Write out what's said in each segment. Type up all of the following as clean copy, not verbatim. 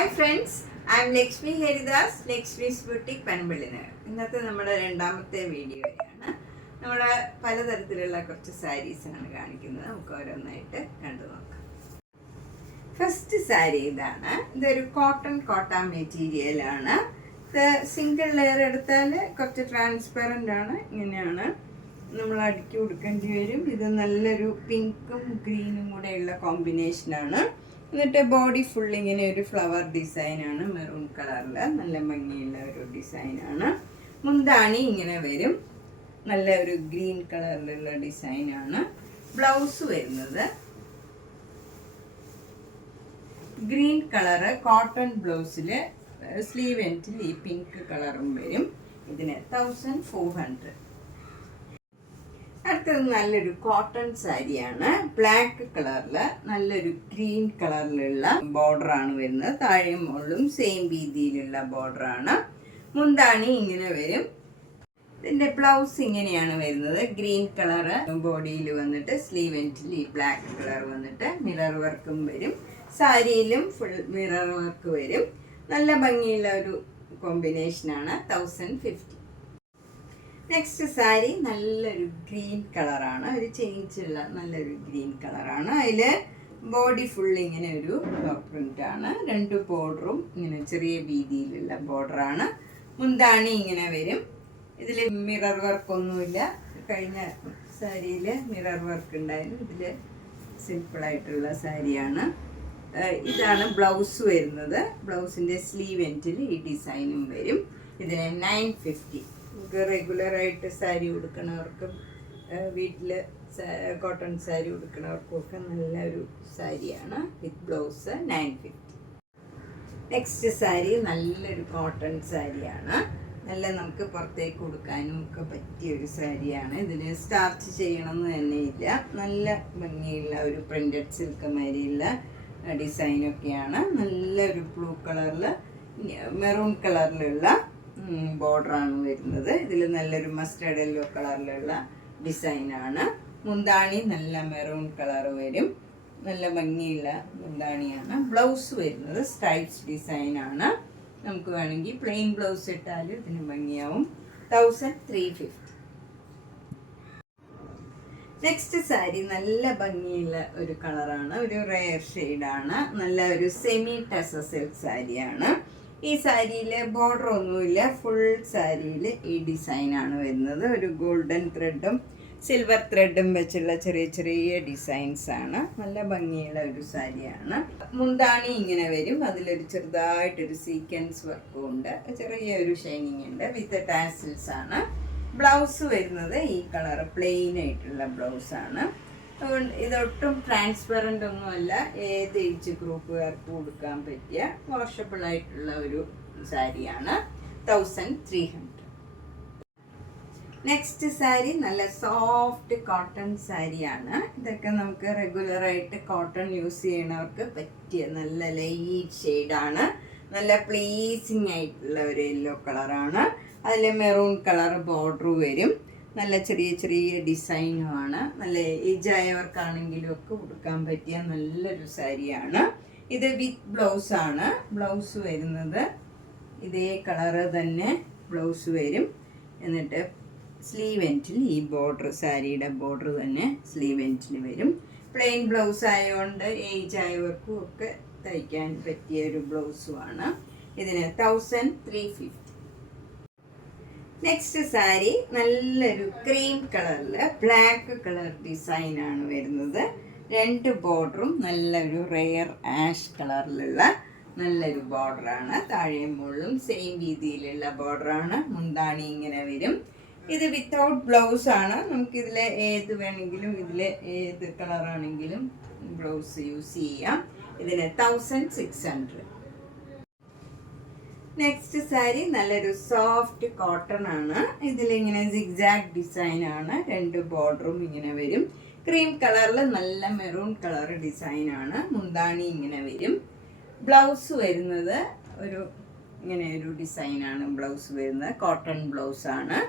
Hi friends, I am Lakshmi Haridas, Lakshmi's boutique പനമ്പള്ളിന്. ഇന്നത്തെ നമ്മുടെ രണ്ടാമത്തെ വീഡിയോയാണ്. നമ്മൾ പലതരത്തിലുള്ള കുറച്ച് സാരീസാണ് കാണിക്കുന്നത്. നമുക്ക് ഓരോന്നായിട്ട് കണ്ടു നോക്കാം. ഫസ്റ്റ് സാരി ഇതാണ്. ഇതൊരു കോട്ടൺ മെറ്റീരിയലാണ്. ഇത് സിംഗിൾ ലെയർ എടുത്താൽ കുറച്ച് ട്രാൻസ്പെറൻ്റ് ആണ്. ഇങ്ങനെയാണ് നമ്മൾ അടുക്കി കൊടുക്കേണ്ടി വരും. ഇത് നല്ലൊരു പിങ്കും ഗ്രീനും കൂടെയുള്ള കോമ്പിനേഷനാണ്. എന്നിട്ട് ബോഡി ഫുൾ ഇങ്ങനെ ഒരു ഫ്ലവർ ഡിസൈനാണ്, മെറൂൺ കളറിൽ നല്ല ഭംഗിയുള്ള ഒരു ഡിസൈനാണ്. മുന്താണി ഇങ്ങനെ വരും, നല്ല ഒരു ഗ്രീൻ കളറിലുള്ള ഡിസൈനാണ്. ബ്ലൗസ് വരുന്നത് ഗ്രീൻ കളറ് കോട്ടൺ ബ്ലൗസിൽ സ്ലീവ് എൻഡിൽ ഈ പിങ്ക് കളറും വരും. ഇതിന് 1400. അടുത്തത് നല്ലൊരു കോട്ടൺ സാരിയാണ്. ബ്ലാക്ക് കളറിൽ നല്ലൊരു ഗ്രീൻ കളറിലുള്ള ബോർഡറാണ് വരുന്നത്. താഴെയും മുകളിലും സെയിം രീതിയിലുള്ള ബോർഡറാണ്. മുന്താണി ഇങ്ങനെ വരും. ഇതിൻ്റെ ബ്ലൗസ് ഇങ്ങനെയാണ് വരുന്നത്. ഗ്രീൻ കളറ് ബോഡിയിൽ വന്നിട്ട് സ്ലീവ് എൻഡിൽ ഈ ബ്ലാക്ക് കളർ വന്നിട്ട് മിറർ വർക്കും വരും. സാരിയിലും ഫുൾ മിറർ വർക്ക് വരും. നല്ല ഭംഗിയുള്ള ഒരു കോമ്പിനേഷനാണ്. 1050. നെക്സ്റ്റ് സാരി നല്ലൊരു ഗ്രീൻ കളറാണ്. ഒരു ചേഞ്ചുള്ള നല്ലൊരു ഗ്രീൻ കളറാണ്. അതിൽ ബോഡി ഫുൾ ഇങ്ങനെ ഒരു പ്രിൻ്റാണ്. രണ്ട് ബോർഡറും ഇങ്ങനെ ചെറിയ വീതിയിലുള്ള ബോർഡറാണ്. മുന്താണി ഇങ്ങനെ വരും. ഇതിൽ മിറർ വർക്കൊന്നുമില്ല. കഴിഞ്ഞ സാരിയിൽ മിറർ വർക്ക് ഉണ്ടായിരുന്നു. ഇതിൽ സിമ്പിളായിട്ടുള്ള സാരിയാണ്. ഇതാണ് ബ്ലൗസ് വരുന്നത്. ബ്ലൗസിൻ്റെ സ്ലീവ് എൻഡിൽ ഈ ഡിസൈനും വരും. ഇതിന് 950. റെഗുലറായിട്ട് സാരി ഉടുക്കണവർക്കും വീട്ടിൽ കോട്ടൺ സാരി ഉടുക്കണവർക്കും ഒക്കെ നല്ലൊരു സാരിയാണ്. With blouse 950. നെക്സ്റ്റ് സാരി നല്ലൊരു കോട്ടൺ സാരിയാണ്. നല്ല നമുക്ക് പുറത്തേക്ക് കൊടുക്കാനും ഒക്കെ പറ്റിയ ഒരു സാരിയാണ്. ഇതിന് സ്റ്റാർച്ച് ചെയ്യണമെന്ന് തന്നെ ഇല്ല. നല്ല ഭംഗിയുള്ള ഒരു പ്രിൻറ്റഡ് സിൽക്ക് മാതിരിയുള്ള ഡിസൈനൊക്കെയാണ്. നല്ലൊരു ബ്ലൂ കളറിൽ മെറൂൺ കളറിലുള്ള ബോർഡറാണ് വരുന്നത്. ഇതിൽ നല്ലൊരു മസ്റ്റേർഡ് യെല്ലോ കളറിലുള്ള ഡിസൈനാണ്. മുന്താണി നല്ല മെറൂൺ കളർ വരും. നല്ല ഭംഗിയുള്ള മുന്താണിയാണ്. ബ്ലൗസ് വരുന്നത് സ്ട്രൈപ്സ് ഡിസൈനാണ്. നമുക്ക് വേണമെങ്കിൽ പ്ലെയിൻ ബ്ലൗസ് ഇട്ടാലും ഇതിന് ഭംഗിയാവും. 1350. നെക്സ്റ്റ് സാരി നല്ല ഭംഗിയുള്ള ഒരു കളറാണ്. ഒരു റെയർ ഷെയ്ഡാണ്. നല്ല ഒരു സെമി ടസ സിൽക്ക് സാരിയാണ്. ഈ സാരിയിൽ ബോർഡർ ഒന്നുമില്ല. ഫുൾ സാരിയിൽ ഈ ഡിസൈനാണ് വരുന്നത്. ഒരു ഗോൾഡൻ ത്രെഡും സിൽവർ ത്രെഡും വെച്ചുള്ള ചെറിയ ചെറിയ ഡിസൈൻസാണ്. നല്ല ഭംഗിയുള്ള ഒരു സാരിയാണ്. മുന്താണി ഇങ്ങനെ വരും. അതിലൊരു ചെറുതായിട്ടൊരു സീക്വൻസ് വർക്കും ഉണ്ട്. ചെറിയൊരു ഷൈനിങ് ഉണ്ട്. വിത്ത് ടാസിൽസ് ആണ്. ബ്ലൗസ് വരുന്നത് ഈ കളർ പ്ലെയിൻ ആയിട്ടുള്ള ബ്ലൗസാണ്. ഇതൊട്ടും ട്രാൻസ്പെറൻ്റ് ഒന്നുമല്ല. ഏത് ഏജ് ഗ്രൂപ്പുകാർക്ക് കൊടുക്കാൻ പറ്റിയ വാഷബിൾ ആയിട്ടുള്ള ഒരു സാരിയാണ്. 1300. നെക്സ്റ്റ് സാരി നല്ല സോഫ്റ്റ് കോട്ടൺ സാരിയാണ്. ഇതൊക്കെ നമുക്ക് റെഗുലറായിട്ട് കോട്ടൺ യൂസ് ചെയ്യണവർക്ക് പറ്റിയ നല്ല ലൈറ്റ് ഷെയ്ഡാണ്. നല്ല പ്ലീസിങ് ആയിട്ടുള്ള ഒരു യെല്ലോ കളറാണ്. അതിൽ മെറൂൺ കളർ ബോർഡർ വരും. നല്ല ചെറിയ ചെറിയ ഡിസൈനുമാണ്. നല്ല ഏജായവർക്കാണെങ്കിലും ഒക്കെ കൊടുക്കാൻ പറ്റിയ നല്ലൊരു സാരിയാണ്. ഇത് വിത്ത് ബ്ലൗസാണ്. ബ്ലൗസ് വരുന്നത് ഇതേ കളറ് തന്നെ ബ്ലൗസ് വരും. എന്നിട്ട് സ്ലീവ് എൻഡിൽ ഈ ബോർഡർ, സാരിയുടെ ബോർഡർ തന്നെ സ്ലീവ് എൻഡിൽ വരും. പ്ലെയിൻ ബ്ലൗസ് ആയതുകൊണ്ട് ഏജ് ആയവർക്കും ഒക്കെ തയ്ക്കാൻ പറ്റിയ ഒരു ബ്ലൗസുമാണ്. ഇതിന് 1350. നെക്സ്റ്റ് സാരി നല്ലൊരു ക്രീം കളറിൽ ബ്ലാക്ക് കളർ ഡിസൈനാണ് വരുന്നത്. രണ്ട് ബോർഡറും നല്ലൊരു റെയർ ആഷ് കളറിലുള്ള നല്ലൊരു ബോർഡറാണ്. താഴെയും മുകളിലും സെയിം രീതിയിലുള്ള ബോർഡറാണ്. മുന്താണി ഇങ്ങനെ വരും. ഇത് വിത്തൗട്ട് ബ്ലൗസ് ആണ്. നമുക്കിതിൽ ഏത് വേണമെങ്കിലും ഇതിൽ ഏത് കളറാണെങ്കിലും ബ്ലൗസ് യൂസ് ചെയ്യാം. ഇതിന് 1600. നെക്സ്റ്റ് സാരി നല്ലൊരു സോഫ്റ്റ് കോട്ടൺ ആണ്. ഇതിലിങ്ങനെ സിഗ്സാഗ് ഡിസൈനാണ്. രണ്ട് ബോർഡറും ഇങ്ങനെ വരും. ക്രീം കളറിൽ നല്ല മെറൂൺ കളർ ഡിസൈനാണ്. മുന്താണി ഇങ്ങനെ വരും. ബ്ലൗസ് വരുന്നത് ഒരു ഇങ്ങനെ ഒരു ഡിസൈനാണ് ബ്ലൗസ് വരുന്നത്. കോട്ടൺ ബ്ലൗസാണ്.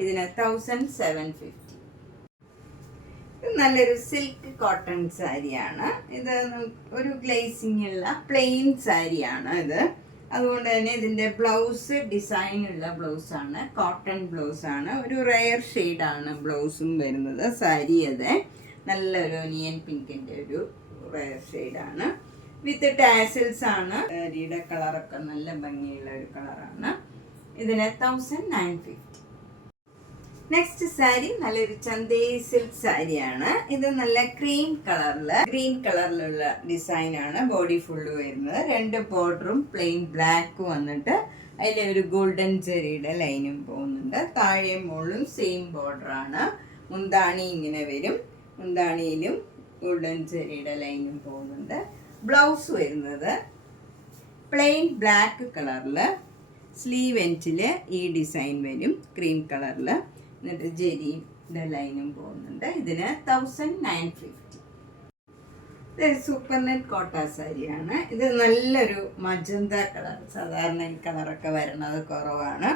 ഇതിന് 1750. നല്ലൊരു സിൽക്ക് കോട്ടൺ സാരിയാണ് ഇത്. ഒരു ഗ്ലേസിംഗ് ഉള്ള പ്ലെയിൻ സാരിയാണ് ഇത്. അതുകൊണ്ട് തന്നെ ഇതിൻ്റെ ബ്ലൗസ് ഡിസൈനുള്ള ബ്ലൗസാണ്, കോട്ടൺ ബ്ലൗസാണ്. ഒരു റെയർ ഷെയ്ഡാണ് ബ്ലൗസും വരുന്നത്. സാരി അതെ നല്ലൊരു ഒനിയൻ പിങ്കിൻ്റെ ഒരു റെയർ ഷെയ്ഡാണ്. വിത്ത് ടാസിൽസ് ആണ്. സാരിയുടെ കളറൊക്കെ നല്ല ഭംഗിയുള്ള ഒരു കളറാണ്. ഇതിന് 1950. നെക്സ്റ്റ് സാരി നല്ലൊരു ചന്തേ സിൽക്ക് സാരിയാണ്. ഇത് നല്ല ക്രീം കളറില് ഗ്രീൻ കളറിലുള്ള ഡിസൈനാണ്. ബോഡി ഫുള്ള് വരുന്നത്. 2 ബോർഡറും പ്ലെയിൻ ബ്ലാക്ക് വന്നിട്ട് അതിൽ ഒരു ഗോൾഡൻ ജെറിയുടെ ലൈനും പോകുന്നുണ്ട്. താഴെയും മുകളിലും സെയിം ബോർഡറാണ്. മുന്താണി ഇങ്ങനെ വരും. മുന്താണിയിലും ഗോൾഡൻ ജെറിയുടെ ലൈനും പോകുന്നുണ്ട്. ബ്ലൗസ് വരുന്നത് പ്ലെയിൻ ബ്ലാക്ക് കളറിൽ. സ്ലീവ് എൻഡിൽ ഈ ഡിസൈൻ വരും ക്രീം കളറിൽ. എന്നിട്ട് ജെരിയുടെ ലൈനും പോകുന്നുണ്ട്. ഇതിന് 1950. ഇത് സൂപ്പർ നെറ്റ് കോട്ട സാരിയാണ്. ഇത് നല്ലൊരു മജന്ത കളർ. സാധാരണ ഈ കളറൊക്കെ വരുന്നത് കുറവാണ്.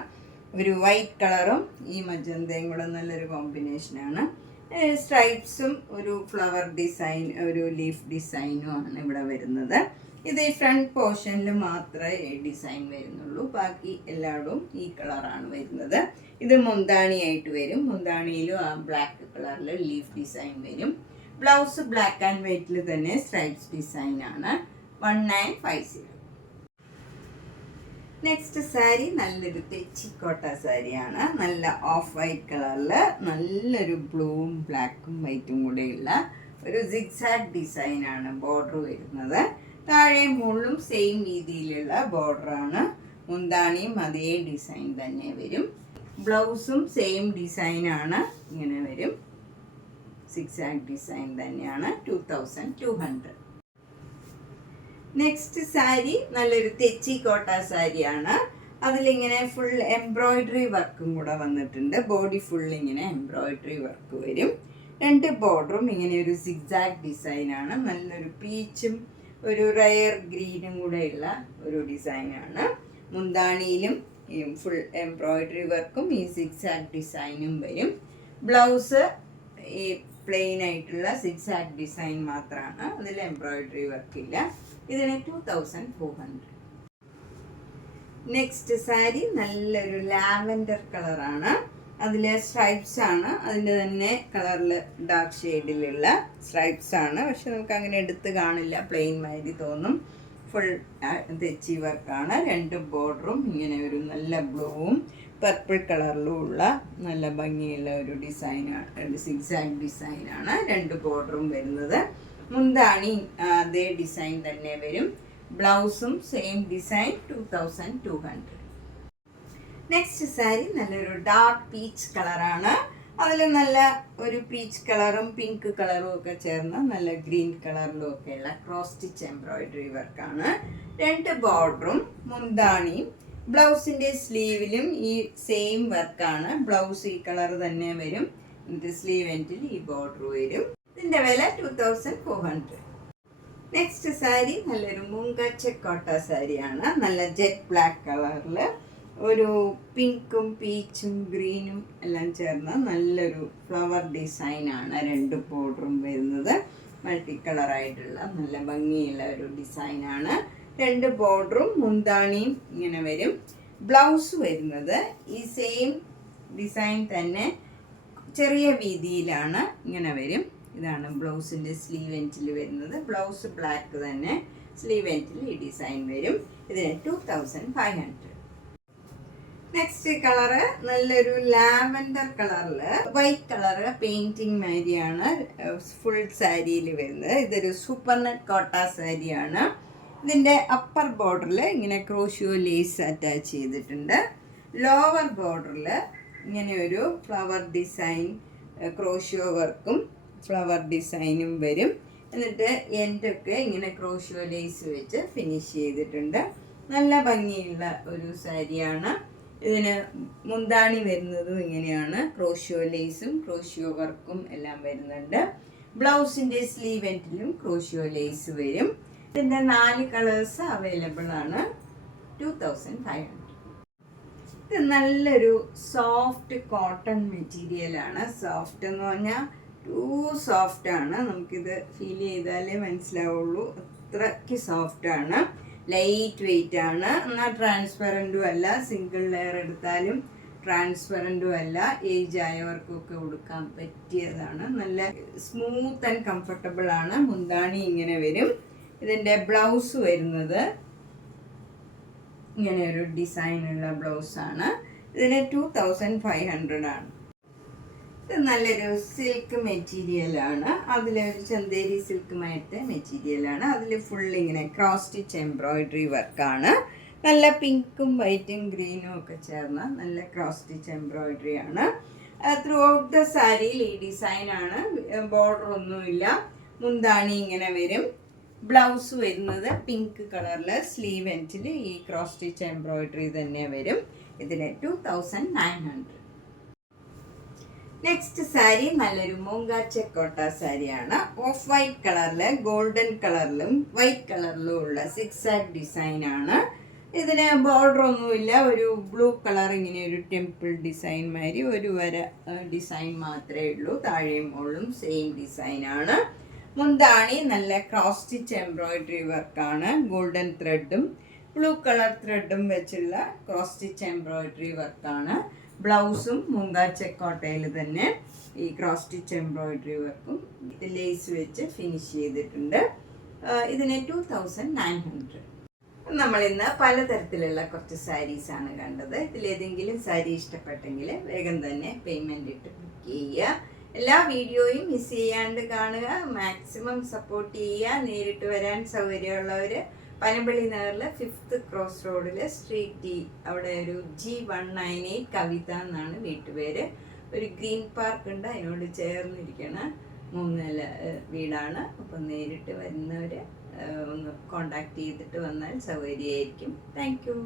ഒരു വൈറ്റ് കളറും ഈ മജന്തയും കൂടെ നല്ലൊരു കോമ്പിനേഷനാണ്. സ്ട്രൈപ്സും ഒരു ഫ്ലവർ ഡിസൈൻ, ഒരു ലീഫ് ഡിസൈനും ആണ് ഇവിടെ വരുന്നത്. ഇത് ഈ ഫ്രണ്ട് പോർഷനിൽ മാത്രമേ ഡിസൈൻ വരുന്നുള്ളൂ. ബാക്കി എല്ലായിടും ഈ കളറാണ് വരുന്നത്. ഇത് മുന്താണിയായിട്ട് വരും. മുന്താണിയിലും ആ ബ്ലാക്ക് കളറിൽ ലീഫ് ഡിസൈൻ വരും. ബ്ലൗസ് ബ്ലാക്ക് ആൻഡ് വൈറ്റിൽ തന്നെ സ്ട്രൈപ്സ് ഡിസൈൻ ആണ്. 1950. നെക്സ്റ്റ് സാരി നല്ലൊരു തെച്ചിക്കോട്ട സാരിയാണ്. നല്ല ഓഫ് വൈറ്റ് കളറിൽ നല്ലൊരു ബ്ലൂവും ബ്ലാക്കും വൈറ്റും കൂടെയുള്ള ഒരു സിഗ്സാഗ് ഡിസൈനാണ് ബോർഡർ വരുന്നത്. താഴെ മുകളിലും സെയിം രീതിയിലുള്ള ബോർഡറാണ്. മുന്താണിയും അതേ ഡിസൈൻ തന്നെ വരും. ബ്ലൗസും സെയിം ഡിസൈനാണ്. ഇങ്ങനെ വരും. സിഗ്സാഗ് ഡിസൈൻ തന്നെയാണ്. 2200. നെക്സ്റ്റ് സാരി നല്ലൊരു തെച്ചിക്കോട്ട സാരിയാണ്. അതിലിങ്ങനെ ഫുൾ എംബ്രോയിഡറി വർക്കും കൂടെ വന്നിട്ടുണ്ട്. ബോഡി ഫുൾ ഇങ്ങനെ എംബ്രോയിഡറി വർക്ക് വരും. 2 ബോർഡറും ഇങ്ങനെ ഒരു സിഗ്സാഗ് ഡിസൈനാണ്. നല്ലൊരു പീച്ചും ഒരു റയർ ഗ്രീനും കൂടെയുള്ള ഒരു ഡിസൈനാണ്. മുന്താണിയിലും ഫുൾ എംബ്രോയിഡറി വർക്കും ഈ സിഗ്സാഗ് ഡിസൈനും വരും. ബ്ലൗസ് ഈ പ്ലെയിൻ ആയിട്ടുള്ള സിഗ്സാഗ് ഡിസൈൻ മാത്രമാണ്. അതിൽ എംബ്രോയിഡറി വർക്കില്ല. ഇതിന് 2400. നെക്സ്റ്റ് സാരി നല്ലൊരു ലാവൻഡർ കളറാണ്. അതിൽ സ്ട്രൈപ്സ് ആണ്. അതിൻ്റെ തന്നെ കളറിൽ ഡാർക്ക് ഷെയ്ഡിലുള്ള സ്ട്രൈപ്സ് ആണ്. പക്ഷെ നമുക്ക് അങ്ങനെ എടുത്ത് കാണില്ല, പ്ലെയിൻ മാതിരി തോന്നും. ഫുൾ തെച്ചി വർക്കാണ്. 2 ബോർഡറും ഇങ്ങനെ ഒരു നല്ല ബ്ലൂവും പർപ്പിൾ കളറിലും ഉള്ള നല്ല ഭംഗിയുള്ള ഒരു ഡിസൈനാണ്. സിഗ്സാഗ് ഡിസൈനാണ്. 2 ബോർഡറും വരുന്നത്. മുന്താണി അതേ ഡിസൈൻ തന്നെ വരും. ബ്ലൗസും സെയിം ഡിസൈൻ. 2200. നെക്സ്റ്റ് സാരി നല്ലൊരു ഡാർക്ക് പീച്ച് കളറാണ്. അതിൽ നല്ല ഒരു പീച്ച് കളറും പിങ്ക് കളറും ഒക്കെ ചേർന്ന് നല്ല ഗ്രീൻ കളറിലും ഒക്കെയുള്ള ക്രോസ് സ്റ്റിച്ച് എംബ്രോയിഡറി വർക്കാണ്. 2 ബോർഡറും മുന്താണിയും. ബ്ലൗസിൻ്റെ സ്ലീവിലും ഈ സെയിം വർക്കാണ്. ബ്ലൗസ് ഈ കളർ തന്നെ വരും. എന്നിട്ട് സ്ലീവ് എൻഡിൽ ഈ ബോർഡർ വരും. ഇതിൻ്റെ വില 2400. നെക്സ്റ്റ് സാരി നല്ലൊരു മുങ്കച്ചക്കോട്ട സാരിയാണ്. നല്ല ജെറ്റ് ബ്ലാക്ക് കളറിൽ ഒരു പിങ്കും പീച്ചും ഗ്രീനും എല്ലാം ചേർന്ന് നല്ലൊരു ഫ്ലവർ ഡിസൈനാണ്. 2 ബോർഡറും വരുന്നത്. മൾട്ടി കളറായിട്ടുള്ള നല്ല ഭംഗിയുള്ള ഒരു ഡിസൈനാണ്. 2 ബോർഡറും മുന്താണിയും ഇങ്ങനെ വരും. ബ്ലൗസ് വരുന്നത് ഈ സെയിം ഡിസൈൻ തന്നെ ചെറിയ വീതിയിലാണ് ഇങ്ങനെ വരും. ഇതാണ് ബ്ലൗസിൻ്റെ സ്ലീവ് എൻഡിൽ വരുന്നത്. ബ്ലൗസ് ബ്ലാക്ക് തന്നെ. സ്ലീവ് എൻഡിൽ ഈ ഡിസൈൻ വരും. ഇതിന് 2500. നെക്സ്റ്റ് കളറ് നല്ലൊരു ലാവൻഡർ കളറിൽ വൈറ്റ് കളറ് പെയിൻറ്റിങ് മാതിരിയാണ് ഫുൾ സാരിയിൽ വരുന്നത്. ഇതൊരു സൂപ്പർ നെറ്റ് കോട്ട സാരിയാണ്. ഇതിൻ്റെ അപ്പർ ബോർഡറിൽ ഇങ്ങനെ ക്രോഷ്യോ ലേസ് അറ്റാച്ച് ചെയ്തിട്ടുണ്ട്. ലോവർ ബോർഡറിൽ ഇങ്ങനെ ഒരു ഫ്ലവർ ഡിസൈൻ ക്രോഷ്യോ വർക്കും ഫ്ലവർ ഡിസൈനും വരും. എന്നിട്ട് എൻഡൊക്കെ ഇങ്ങനെ ക്രോഷ്യോ ലേസ് വെച്ച് ഫിനിഷ് ചെയ്തിട്ടുണ്ട്. നല്ല ഭംഗിയുള്ള ഒരു സാരിയാണ്. ഇതിന് മുന്താണി വരുന്നതും ഇങ്ങനെയാണ്. ക്രോഷ്യോ ലേസും ക്രോഷ്യോ വർക്കും എല്ലാം വരുന്നുണ്ട്. ബ്ലൗസിൻ്റെ സ്ലീവ് എൻഡിലും ക്രോഷ്യോ ലേസ് വരും. ഇതിൻ്റെ 4 കളേഴ്സ് അവൈലബിൾ ആണ്. 2500. ഇത് നല്ലൊരു സോഫ്റ്റ് കോട്ടൺ മെറ്റീരിയലാണ്. സോഫ്റ്റ് എന്ന് പറഞ്ഞാൽ ടൂ സോഫ്റ്റാണ്. നമുക്കിത് ഫീൽ ചെയ്താലേ മനസ്സിലാവുള്ളൂ, അത്രയ്ക്ക് സോഫ്റ്റാണ്. ലൈറ്റ് വെയിറ്റ് ആണ്, എന്നാൽ ട്രാൻസ്പെറൻറ്റും അല്ല. സിംഗിൾ ലെയർ എടുത്താലും ട്രാൻസ്പെറൻറ്റും അല്ല. ഏജ് ആയവർക്കൊക്കെ ഉടുക്കാൻ പറ്റിയതാണ്. നല്ല സ്മൂത്ത് ആൻഡ് കംഫർട്ടബിൾ ആണ്. മുന്താണി ഇങ്ങനെ വരും. ഇതിൻ്റെ ബ്ലൗസ് വരുന്നത് ഇങ്ങനെ ഒരു ഡിസൈനുള്ള ബ്ലൗസാണ്. ഇതിന് 2500 ആണ്. ഇത് നല്ലൊരു സിൽക്ക് മെറ്റീരിയലാണ്. അതിലൊരു ചന്തേരി സിൽക്ക് മയത്തെ മെറ്റീരിയലാണ്. അതിൽ ഫുൾ ഇങ്ങനെ ക്രോസ് സ്റ്റിച്ച് എംബ്രോയിഡറി വർക്കാണ്. നല്ല പിങ്കും വൈറ്റും ഗ്രീനും ഒക്കെ ചേർന്ന നല്ല ക്രോസ് സ്റ്റിച്ച് എംബ്രോയിഡറി ആണ്. ത്രൂ ഔട്ട് ദ സാരിയിൽ ഈ ഡിസൈനാണ്. ബോർഡർ ഒന്നുമില്ല. മുന്താണി ഇങ്ങനെ വരും. ബ്ലൗസ് വരുന്നത് പിങ്ക് കളറിൽ സ്ലീവ് എൻഡിൽ ഈ ക്രോസ് സ്റ്റിച്ച് എംബ്രോയിഡറി തന്നെ വരും. ഇതിന് 2900. നെക്സ്റ്റ് സാരി നല്ലൊരു മൂങ്കാച്ചക്കോട്ട സാരിയാണ്. ഓഫ് വൈറ്റ് കളറിൽ ഗോൾഡൻ കളറിലും വൈറ്റ് കളറിലും ഉള്ള സിക്സാക് ഡിസൈനാണ്. ഇതിന് ബോർഡർ ഒന്നുമില്ല. ഒരു ബ്ലൂ കളർ ഇങ്ങനെ ഒരു ടെമ്പിൾ ഡിസൈൻ മാതിരി ഒരു വര ഡിസൈൻ മാത്രമേ ഉള്ളൂ. താഴെയും മുകളിലും സെയിം ഡിസൈനാണ്. മുന്താണി നല്ല ക്രോസ് സ്റ്റിച്ച് എംബ്രോയിഡറി വർക്കാണ്. ഗോൾഡൻ ത്രെഡും ബ്ലൂ കളർ ത്രെഡും വെച്ചുള്ള ക്രോസ് സ്റ്റിച്ച് എംബ്രോയിഡറി വർക്കാണ്. ബ്ലൗസും മൂങ്കാച്ചക്കോട്ടയിൽ തന്നെ ഈ ക്രോസ് സ്റ്റിച്ച് എംബ്രോയിഡറി വർക്കും ലേസ് വെച്ച് ഫിനിഷ് ചെയ്തിട്ടുണ്ട്. ഇതിന് 2900. നമ്മളിന്ന് പലതരത്തിലുള്ള കുറച്ച് സാരീസാണ് കണ്ടത്. ഇതിലേതെങ്കിലും സാരി ഇഷ്ടപ്പെട്ടെങ്കിൽ വേഗം തന്നെ പേയ്മെൻ്റ് ഇട്ട് ബുക്ക് ചെയ്യുക. എല്ലാ വീഡിയോയും മിസ് ചെയ്യാണ്ട് കാണുക. മാക്സിമം സപ്പോർട്ട് ചെയ്യുക. നേരിട്ട് വരാൻ സൗകര്യമുള്ളവർ പനമ്പള്ളി നഗറിൽ 5th ക്രോസ് റോഡിൽ സ്ട്രീറ്റ് ഡി അവിടെ ഒരു G198 കവിത എന്നാണ് വീട്ടുപേര്. ഒരു ഗ്രീൻ പാർക്ക് ഉണ്ട്, അതിനോട് ചേർന്നിരിക്കണ 3 നില വീടാണ്. അപ്പം നേരിട്ട് വരുന്നവർ ഒന്ന് കോണ്ടാക്ട് ചെയ്തിട്ട് വന്നാൽ സൗകര്യമായിരിക്കും. Thank you.